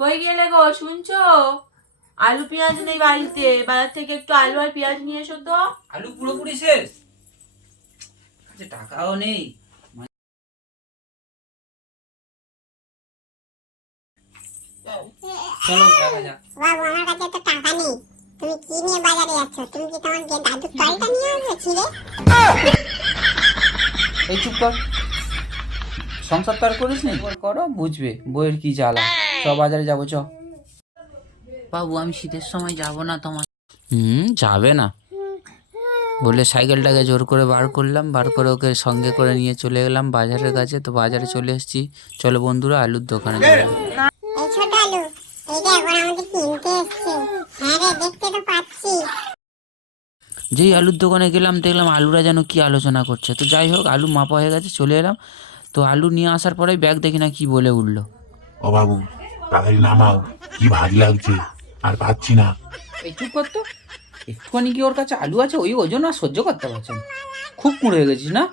কই গেলে গো, শুনছো? আলু পেঁয়াজ নেই বাড়িতে, বাজার থেকে একটু আলু আর পেঁয়াজ নিয়ে এসো তো। আলু পুরোপুরি শেষ, টাকাও নেই। চলো দেখা যাক। বাবু আমার কাছে তো টাকা নেই, তুমি কি নিয়ে বাজারে যাচ্ছ? তুমি কি তোমার যে দাদুর তলটা নিয়ে আসবে ছিঁড়ে? এই চুপ কর, সংসার তো আর করিস নি, করো বুঝবে বইয়ের কি জ্বালা। চ বাজারে যাবো চ। বাবু আমি শীতের সময় যাব না তোমার। যাবে না বলে সাইকেলটাকে জোর করে বার করলাম, বার করে ওকে সঙ্গে করে নিয়ে চলে গেলাম বাজারের কাছে। তো বাজারে চলে এসেছি, চলো বন্ধুরা আলুর দোকানে যাবো। এই ছোট আলু, এইটা এখন আমাদের কিনতে এসছে। হ্যাঁ রে, দেখতে তো পাচ্ছি। যেই আলুর দোকানে গেলাম দেখলাম আলুরা যেন কি আলোচনা করছে। তো যাই হোক আলু মাপা হয়ে গেছে, চলে এলাম। তো আলু নিয়ে আসার পরেই ব্যাগ দেখি না কি বলে উঠলো। ও বাবু তাড়াতাড়ি নামাও, কি ভারী লাগছে, আর পাচ্ছি না। এই চুপ করতো, একটুখানি কি ওর কাছে আলু আছে ওই ওজন আর সহ্য করতে পারছে না। খুব কুঁড়ে হয়ে গেছিস না?